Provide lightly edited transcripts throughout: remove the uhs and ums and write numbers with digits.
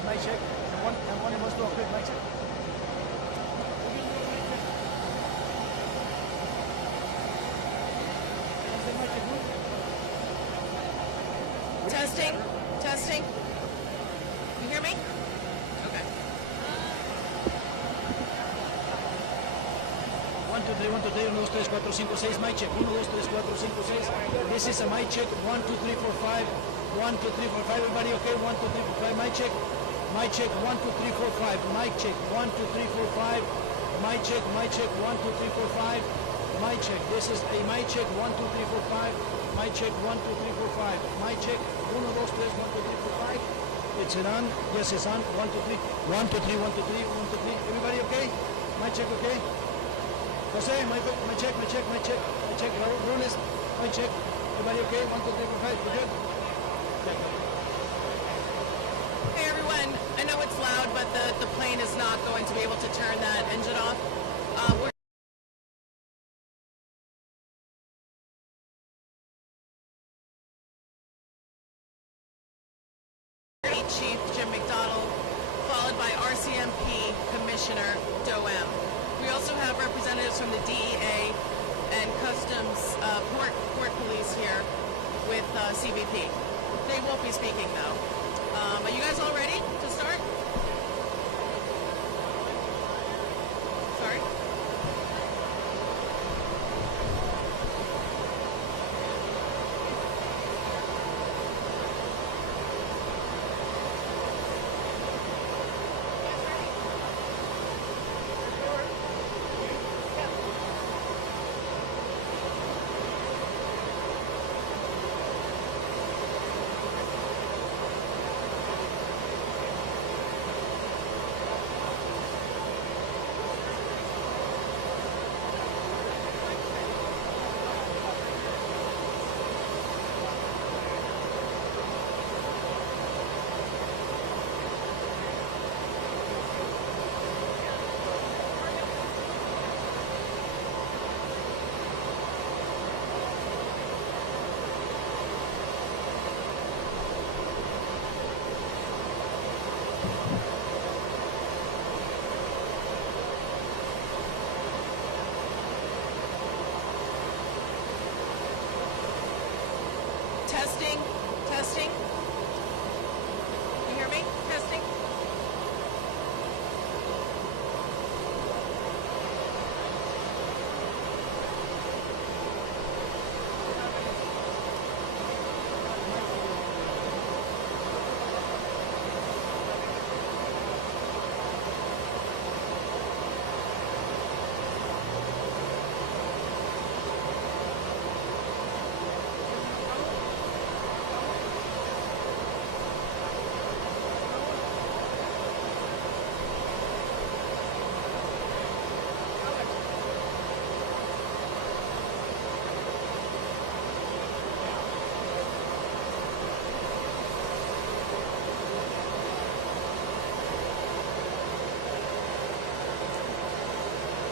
quick mic check. Everyone must do a quick mic check. Testing, testing. You hear me? Okay. 1, 2, 3, 1, 2, 3, 1, 2, 3, 4, 5, 6, mic check. 1, 2, 3, 4, 5, 6. This is a mic check. 1, 2, 3, 4, 5. 1, 2, 3, 4, 5. Everybody okay? 1, 2, 3, 4, 5. Mic check. Mic check. 1, 2, 3, 4, 5. Mic check. 1, 2, 3, 4, 5. Mic check. Mic check. 1, 2, 3, 4, 5. Mic check. This is a mic check. 1, 2, 3, 4, 5. Mic check. 1, 2, 3, 4, 5. Mic check. 1, 2, 3, 1, 2, 3, 4, 5. It's on. Yes, it's on. 1, 2, 3. 1, 2, 3, 1, 2, 3, 1, 2, 3. Everybody okay? Mic check okay? Jose, mic check, mic check, mic check, mic check. Rules, mic check. Everybody okay? 1, 2, 3, 4, 5. We're good? Hey everyone, I know it's loud, but the plane is not going to be able to turn that engine off. We're Chief Jim McDonald, followed by RCMP Commissioner Doem. We also have representatives from the DEA and Customs Port Police here with CBP. They won't be speaking though. Are you guys all ready to start? Sorry? Testing, testing. You hear me? Testing.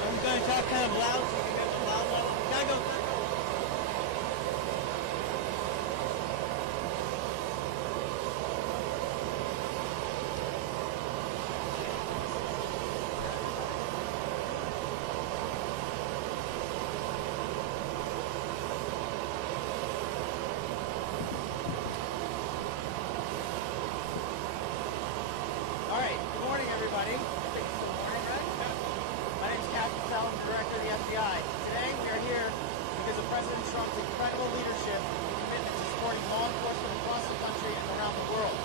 I'm going to talk kind of loud so you can get the loud level. Gotta go. All right. Good morning, everybody. I think it's good morning, right? My name is Kash Patel, I'm the Director of the FBI. Today we are here because of President Trump's incredible leadership and commitment to supporting law enforcement across the country and around the world.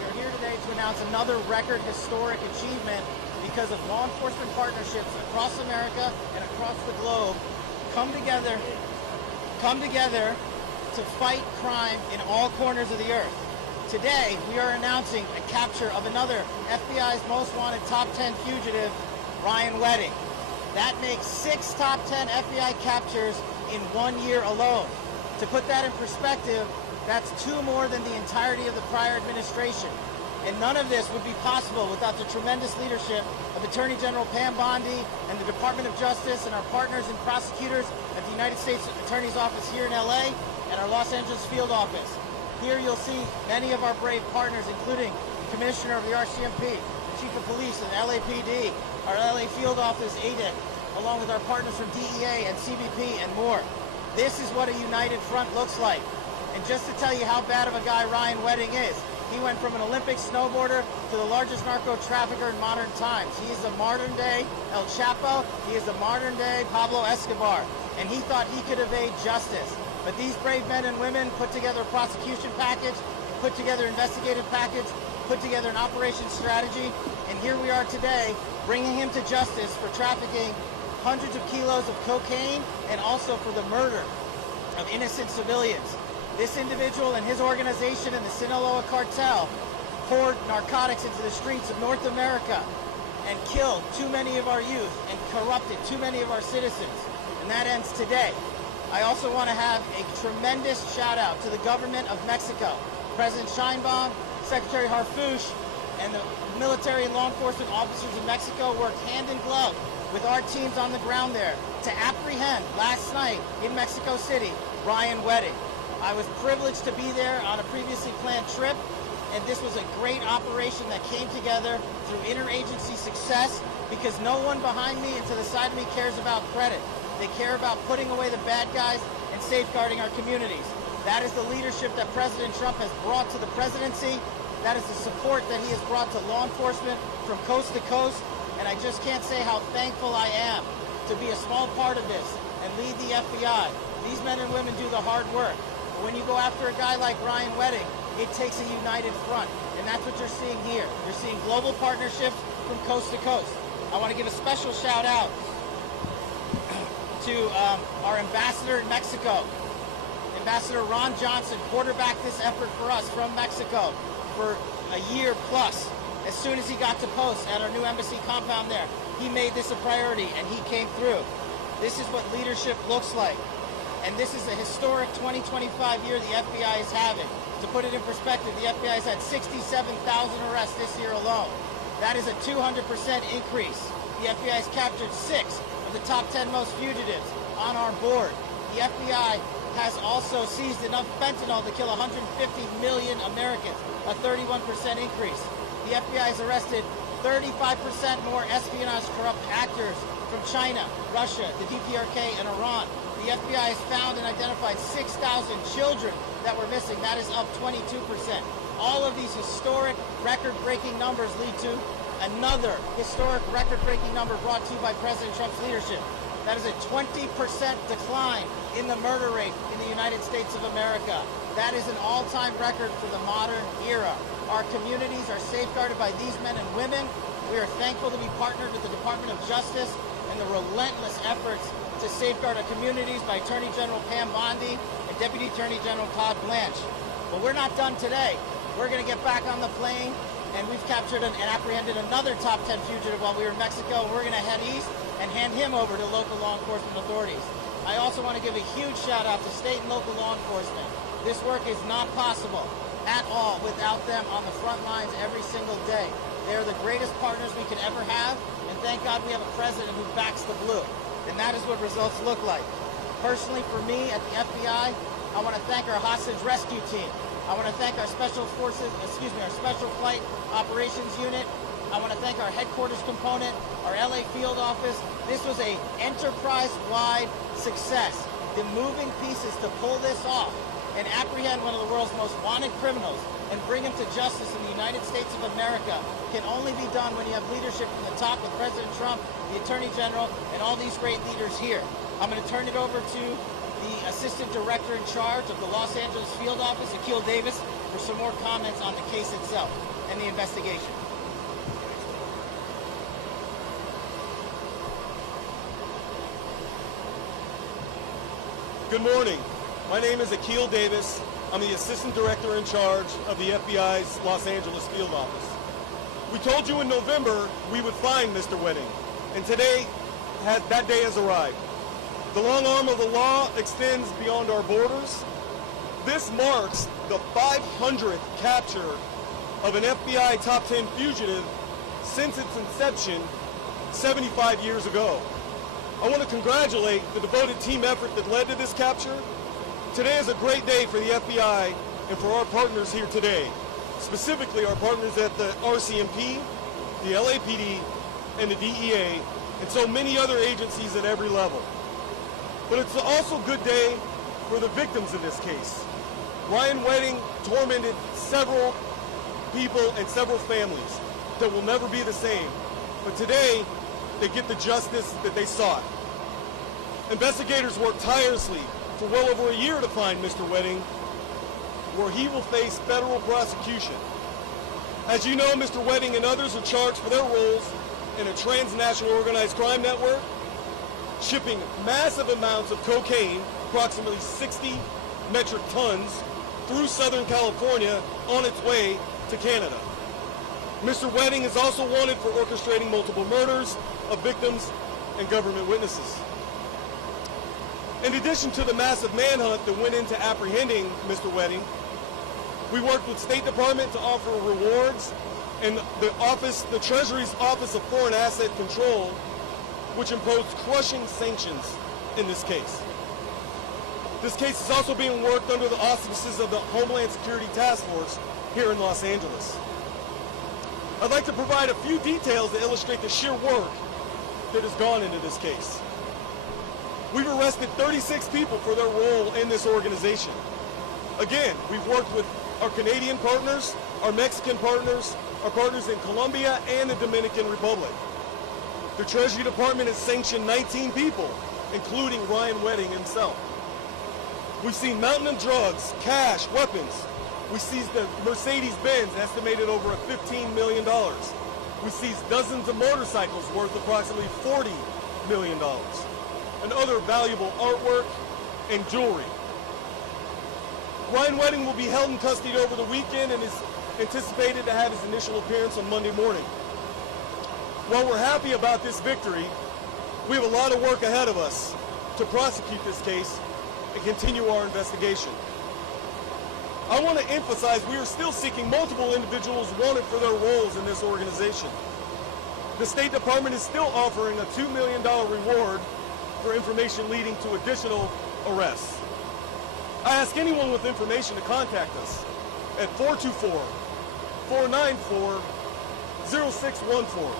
We are here today to announce another record historic achievement because of law enforcement partnerships across America and across the globe come together to fight crime in all corners of the earth. Today, we are announcing a capture of another FBI's most wanted top 10 fugitive, Ryan Wedding. That makes 6 top 10 FBI captures in 1 year alone. To put that in perspective, that's 2 more than the entirety of the prior administration. And none of this would be possible without the tremendous leadership of Attorney General Pam Bondi and the Department of Justice and our partners and prosecutors at the United States Attorney's Office here in LA and our Los Angeles field office. Here you'll see many of our brave partners, including the Commissioner of the RCMP, Chief of Police of the LAPD, our LA Field Office ADIC, along with our partners from DEA and CBP and more. This is what a united front looks like. And just to tell you how bad of a guy Ryan Wedding is, he went from an Olympic snowboarder to the largest narco trafficker in modern times. He is a modern day El Chapo. He is a modern day Pablo Escobar. And he thought he could evade justice. But these brave men and women put together a prosecution package, put together an investigative package, put together an operations strategy, and here we are today bringing him to justice for trafficking hundreds of kilos of cocaine and also for the murder of innocent civilians. This individual and his organization in the Sinaloa cartel poured narcotics into the streets of North America and killed too many of our youth and corrupted too many of our citizens. And that ends today. I also want to have a tremendous shout out to the government of Mexico. President Sheinbaum, Secretary Harfouche, and the military and law enforcement officers in Mexico worked hand in glove with our teams on the ground there to apprehend last night in Mexico City Ryan Wedding. I was privileged to be there on a previously planned trip, and this was a great operation that came together through interagency success because no one behind me and to the side of me cares about credit. They care about putting away the bad guys and safeguarding our communities. That is the leadership that President Trump has brought to the presidency. That is the support that he has brought to law enforcement from coast to coast. And I just can't say how thankful I am to be a small part of this and lead the FBI. These men and women do the hard work. But when you go after a guy like Ryan Wedding, it takes a united front. And that's what you're seeing here. You're seeing global partnerships from coast to coast. I want to give a special shout out to our ambassador in Mexico. Ambassador Ron Johnson quarterbacked this effort for us from Mexico for a year plus. As soon as he got to post at our new embassy compound there, he made this a priority and he came through. This is what leadership looks like. And this is a historic 2025 year the FBI is having. To put it in perspective, the FBI has had 67,000 arrests this year alone. That is a 200% increase. The FBI has captured 6 of the top 10 most fugitives on our board. The FBI has also seized enough fentanyl to kill 150 million Americans, a 31% increase. The FBI has arrested 35% more espionage corrupt actors from China, Russia, the DPRK, and Iran. The FBI has found and identified 6,000 children that were missing. That is up 22%. All of these historic record-breaking numbers lead to another historic record-breaking number brought to you by President Trump's leadership. That is a 20% decline in the murder rate in the United States of America. That is an all-time record for the modern era. Our communities are safeguarded by these men and women. We are thankful to be partnered with the Department of Justice and the relentless efforts to safeguard our communities by Attorney General Pam Bondi and Deputy Attorney General Todd Blanche. But we're not done today. We're going to get back on the plane, and we've captured and apprehended another top 10 fugitive while we were in Mexico. We're going to head east and hand him over to local law enforcement authorities. I also want to give a huge shout out to state and local law enforcement. This work is not possible at all without them on the front lines every single day. They are the greatest partners we could ever have, and thank God we have a president who backs the blue. And that is what results look like. Personally, for me at the FBI, I want to thank our hostage rescue team. I want to thank our special forces, our special flight operations unit. I want to thank our headquarters component, our LA field office. This was an enterprise-wide success. The moving pieces to pull this off and apprehend one of the world's most wanted criminals and bring him to justice in the United States of America can only be done when you have leadership from the top with President Trump, the Attorney General, and all these great leaders here. I'm going to turn it over to the Assistant Director in charge of the Los Angeles Field Office, Akil Davis, for some more comments on the case itself and the investigation. Good morning. My name is Akil Davis. I'm the Assistant Director in charge of the FBI's Los Angeles Field Office. We told you in November we would find Mr. Wedding, and today that day has arrived. The long arm of the law extends beyond our borders. This marks the 500th capture of an FBI top 10 fugitive since its inception 75 years ago. I want to congratulate the devoted team effort that led to this capture. Today is a great day for the FBI and for our partners here today, specifically our partners at the RCMP, the LAPD, and the DEA, and so many other agencies at every level. But it's also a good day for the victims in this case. Ryan Wedding tormented several people and several families that will never be the same. But today, they get the justice that they sought. Investigators worked tirelessly for well over a year to find Mr. Wedding, where he will face federal prosecution. As you know, Mr. Wedding and others are charged for their roles in a transnational organized crime network, shipping massive amounts of cocaine, approximately 60 metric tons, through Southern California on its way to Canada. Mr. Wedding is also wanted for orchestrating multiple murders of victims and government witnesses. In addition to the massive manhunt that went into apprehending Mr. Wedding, we worked with State Department to offer rewards, and the Treasury's Office of Foreign Asset Control, which imposed crushing sanctions in this case. This case is also being worked under the auspices of the Homeland Security Task Force here in Los Angeles. I'd like to provide a few details to illustrate the sheer work that has gone into this case. We've arrested 36 people for their role in this organization. Again, we've worked with our Canadian partners, our Mexican partners, our partners in Colombia and the Dominican Republic. The Treasury Department has sanctioned 19 people, including Ryan Wedding himself. We've seen mountain of drugs, cash, weapons. We seized the Mercedes-Benz, estimated over $15 million. We seized dozens of motorcycles worth approximately $40 million, and other valuable artwork and jewelry. Ryan Wedding will be held in custody over the weekend and is anticipated to have his initial appearance on Monday morning. While we're happy about this victory, we have a lot of work ahead of us to prosecute this case and continue our investigation. I want to emphasize we are still seeking multiple individuals wanted for their roles in this organization. The State Department is still offering a $2 million reward for information leading to additional arrests. I ask anyone with information to contact us at 424-494-0614.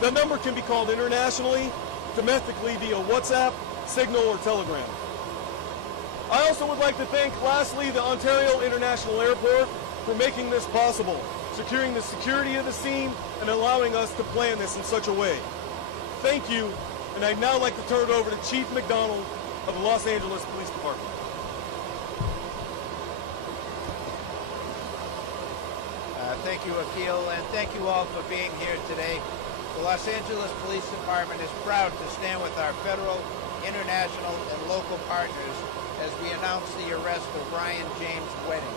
That number can be called internationally, domestically via WhatsApp, Signal, or Telegram. I also would like to thank, lastly, the Ontario International Airport for making this possible, securing the security of the scene and allowing us to plan this in such a way. Thank you, and I'd now like to turn it over to Chief McDonald of the Los Angeles Police Department. Thank you, Akil, and thank you all for being here today. The Los Angeles Police Department is proud to stand with our federal, international, and local partners as we announce the arrest of Ryan James Wedding.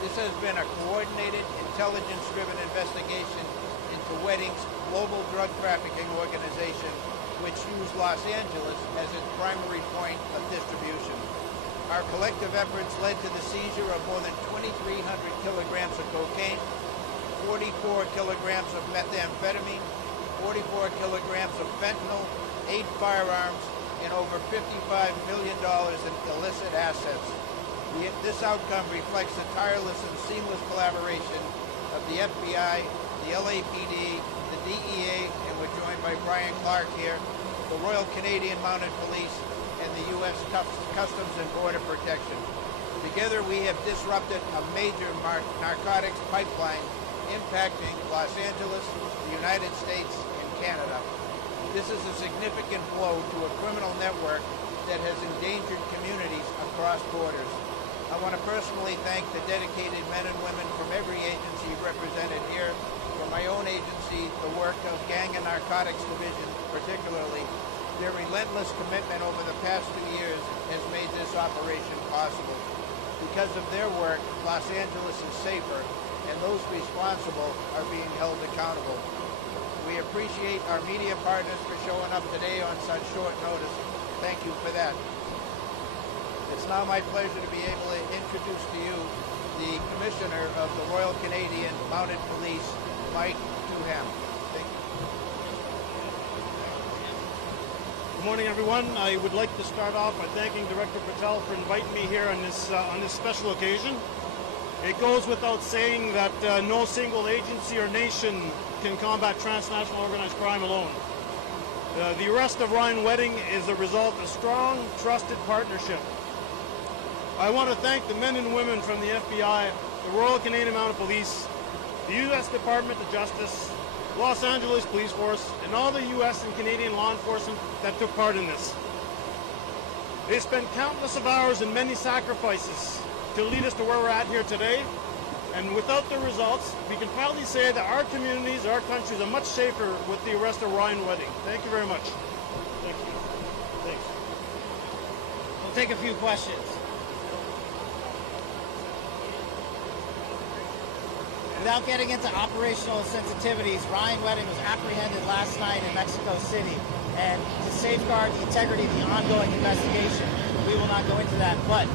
This has been a coordinated, intelligence-driven investigation into Wedding's global drug trafficking organization, which used Los Angeles as its primary point of distribution. Our collective efforts led to the seizure of more than 2,300 kilograms of cocaine, 44 kilograms of methamphetamine, 44 kilograms of fentanyl, 8 firearms, and over $55 million in illicit assets. This outcome reflects the tireless and seamless collaboration of the FBI, the LAPD, the DEA, and we're joined by Brian Clark here, the Royal Canadian Mounted Police, and the U.S. Customs and Border Protection. Together we have disrupted a major narcotics pipeline impacting Los Angeles, the United States, and Canada. This is a significant blow to a criminal network that has endangered communities across borders. I want to personally thank the dedicated men and women from every agency represented here. From my own agency, the work of Gang and Narcotics Division particularly, their relentless commitment over the past 2 years has made this operation possible. Because of their work, Los Angeles is safer, and those responsible are being held accountable. We appreciate our media partners for showing up today on such short notice. Thank you for that. It's now my pleasure to be able to introduce to you the Commissioner of the Royal Canadian Mounted Police, Mike Duham. Thank you. Good morning, everyone. I would like to start off by thanking Director Patel for inviting me here on this special occasion. It goes without saying that no single agency or nation can combat transnational organized crime alone. The arrest of Ryan Wedding is a result of strong, trusted partnership. I want to thank the men and women from the FBI, the Royal Canadian Mounted Police, the U.S. Department of Justice, Los Angeles Police Force, and all the U.S. and Canadian law enforcement that took part in this. They spent countless of hours and many sacrifices to lead us to where we're at here today. And without the results, we can proudly say that our communities, our countries are much safer with the arrest of Ryan Wedding. Thank you very much. Thank you. Thanks. We'll take a few questions. Without getting into operational sensitivities, Ryan Wedding was apprehended last night in Mexico City. And to safeguard the integrity of the ongoing investigation, we will not go into that. But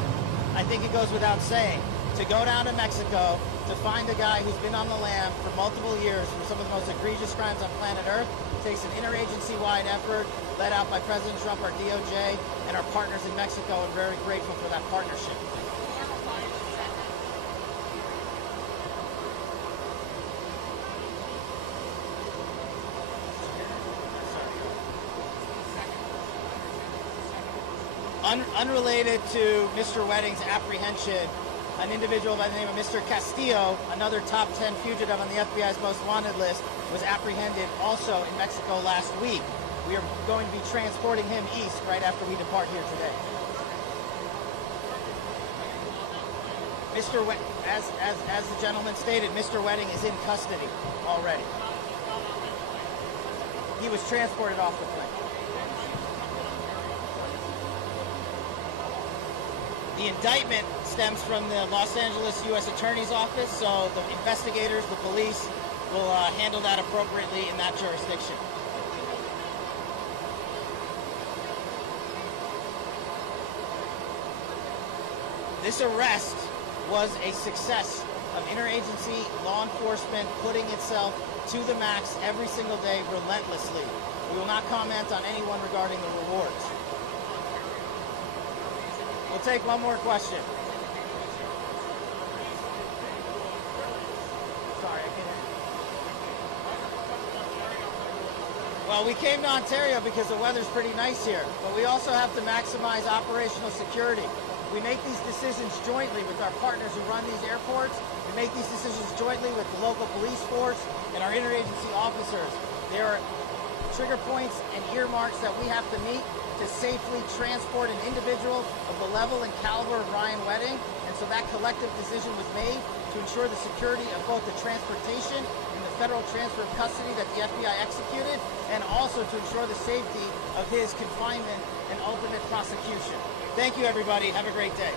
I think it goes without saying, to go down to Mexico, to find a guy who's been on the lam for multiple years for some of the most egregious crimes on planet Earth, takes an interagency-wide effort led out by President Trump, our DOJ, and our partners in Mexico, and very grateful for that partnership. Unrelated to Mr. Wedding's apprehension, an individual by the name of Mr. Castillo, another top 10 fugitive on the FBI's most wanted list, was apprehended also in Mexico last week. We are going to be transporting him east right after we depart here today. As the gentleman stated, Mr. Wedding is in custody already. He was transported off the plane. The indictment stems from the Los Angeles U.S. Attorney's Office, so the investigators, the police, will handle that appropriately in that jurisdiction. This arrest was a success of interagency law enforcement putting itself to the max every single day relentlessly. We will not comment on anyone regarding the rewards. We'll take one more question. Sorry, I can't. Well, we came to Ontario because the weather's pretty nice here, but we also have to maximize operational security. We make these decisions jointly with our partners who run these airports. We make these decisions jointly with the local police force and our interagency officers. There are trigger points and earmarks that we have to meet to safely transport an individual of the level and caliber of Ryan Wedding. And so that collective decision was made to ensure the security of both the transportation and the federal transfer of custody that the FBI executed, and also to ensure the safety of his confinement and ultimate prosecution. Thank you, everybody. Have a great day.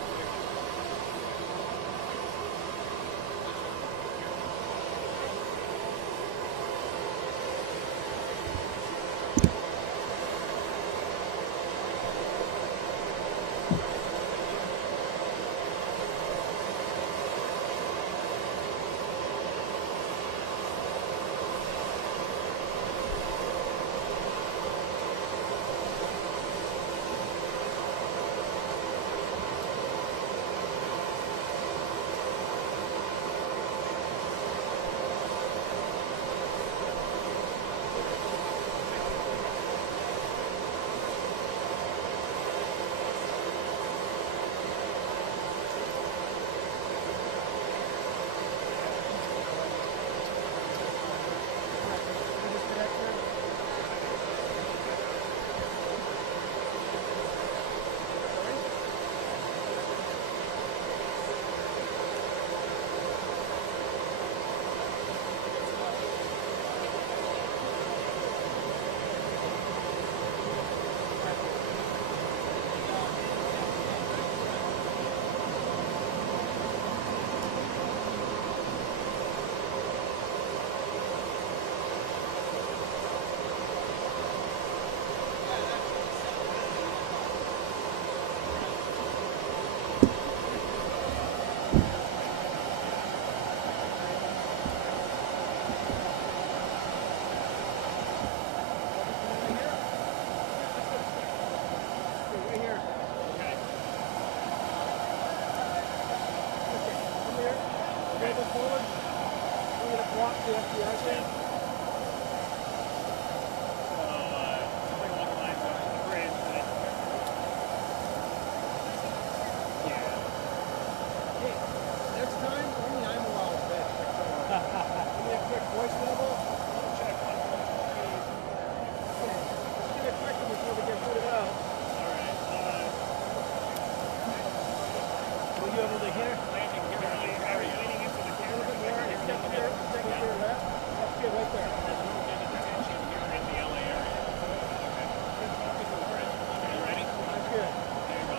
table forward. We're going to block the FBI stand. Next time, only I'm allowed to bet. Give me a quick voice level. Check 1, 2, 3. Okay, let's get a quick one before we get put out. Alright. Will you over to here? Landing here. Leaning into the camera. A little bit more. Second gear left. That's good right there. There's moved into detention here in the LA area. Okay. Are you ready? I'm good. There you go.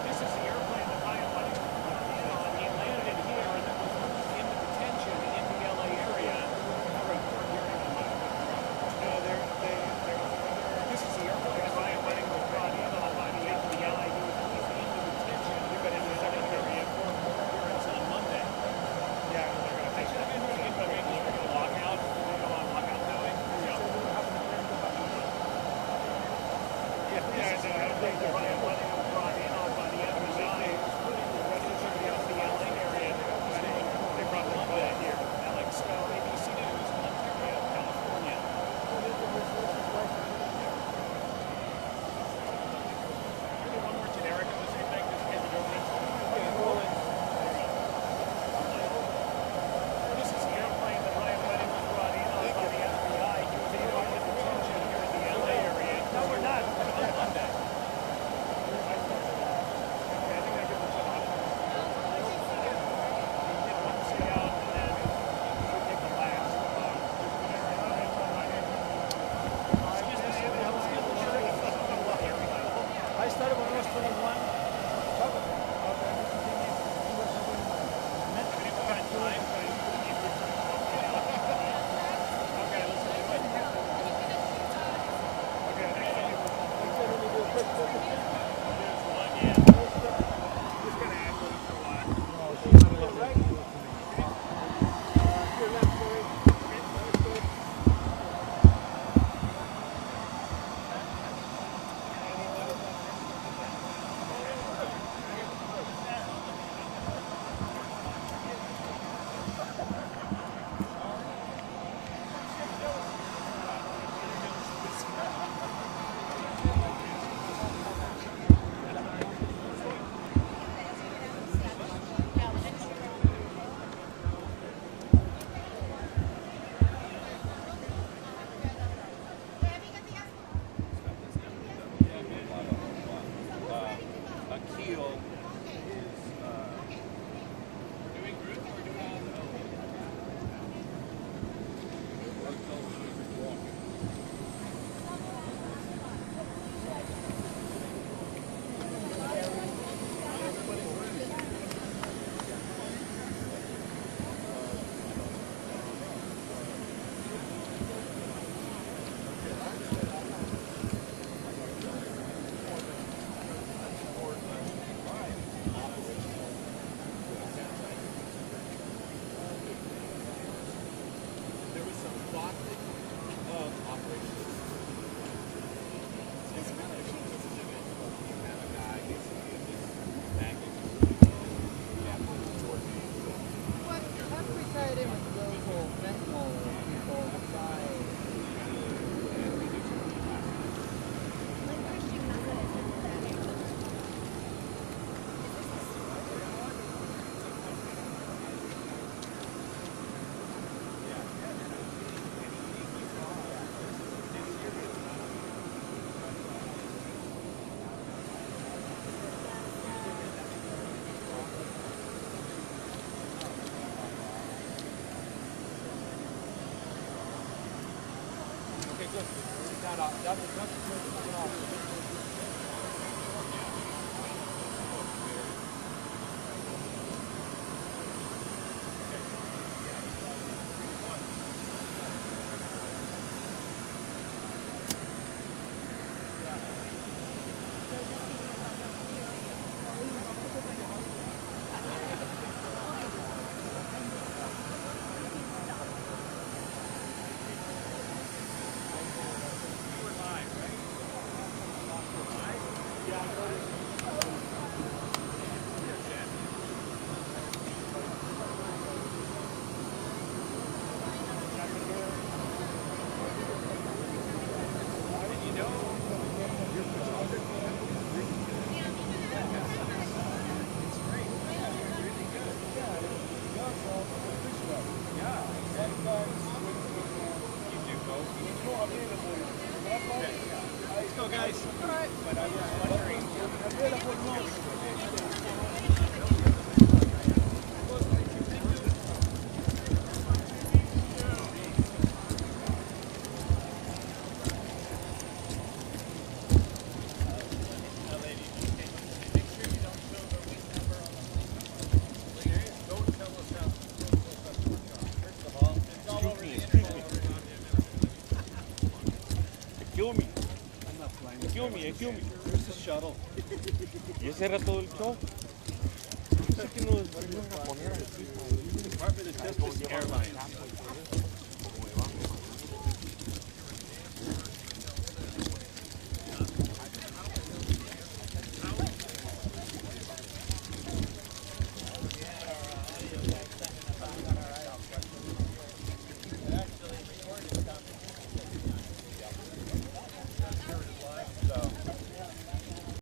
This is the airplane that Ryan Wedding brought in on. He landed here and then was moved into detention in the LA area. This is the airplane that Ryan Wedding was brought in on by the FBI. He was moved into detention. You've been in the LA area for appearance on Monday. Yeah, they're going to take that. They're going to walk out. They're going to go on lockout now. Yeah, I think that Ryan Wedding was brought in on by the FBI. He was put into detention out of the LA area. They brought them Monday here. Alex Snow, ABC News, Ontario, California. One more generic of the same thing. Just get it over. This is the airplane that Ryan Wedding was brought in on by the FBI. He was able to get detention here in the LA area. No, we're not. On Monday. Okay, I think I give it a shot. He did one sit out and then he take the last. I started when I was 21. guys. But I was wondering. Kill me. Where's the shuttle? Y ese era todo el show. Department of Justice Airlines.